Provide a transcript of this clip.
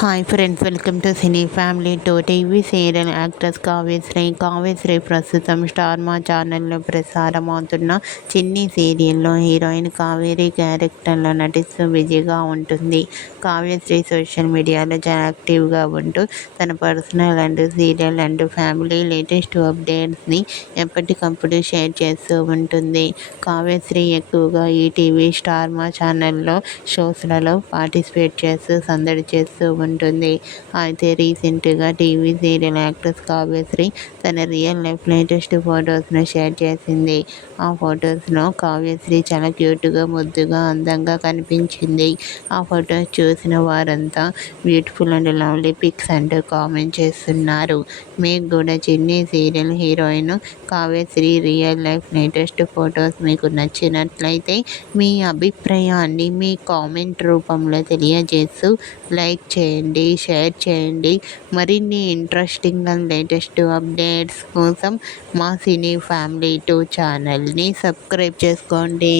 Hi friends, welcome to cine family two. TV serial actress Kavyasri ప్రస్తుతం star మా ఛానల్లో ప్రసారం అవుతున్న చిన్ని సీరియల్లో హీరోయిన్ కావేరి క్యారెక్టర్లో నటిస్తూ బిజీగా ఉంటుంది. కావ్యశ్రీ సోషల్ మీడియాలో చాలా యాక్టివ్గా ఉంటూ తన personal and serial and family latest అప్డేట్స్ని ఎప్పటికప్పుడు షేర్ చేస్తూ ఉంటుంది. కావ్యశ్రీ ఎక్కువగా ఈటీవీ, స్టార్ మా ఛానల్లో షోస్లలో పార్టిసిపేట్ చేస్తూ సందడి చేస్తూ ఉంటుంది. అయితే రీసెంట్గా టీవీ సీరియల్ యాక్ట్రెస్ కావ్యశ్రీ తన రియల్ లైఫ్ లేటెస్ట్ ఫొటోస్ను షేర్ చేసింది. ఆ ఫొటోస్లో కావ్యశ్రీ చాలా క్యూట్గా, ముద్దుగా, అందంగా కనిపించింది. ఆ ఫొటోస్ చూసిన వారంతా బ్యూటిఫుల్ అండ్ లవ్లీ పిక్స్ అంటూ కామెంట్ చేస్తున్నారు. మీకు కూడా చిన్ని serial heroine Kavyasri real life latest photos మీకు నచ్చినట్లయితే మీ అభిప్రాయాన్ని మీ కామెంట్ రూపంలో తెలియజేస్తూ లైక్ చేయండి, షేర్ చేయండి. మరిన్ని ఇంట్రెస్టింగ్ అండ్ లేటెస్ట్ అప్డేట్స్ కోసం మా సినీ ఫ్యామిలీ 2 ఛానల్ని సబ్స్క్రైబ్ చేసుకోండి.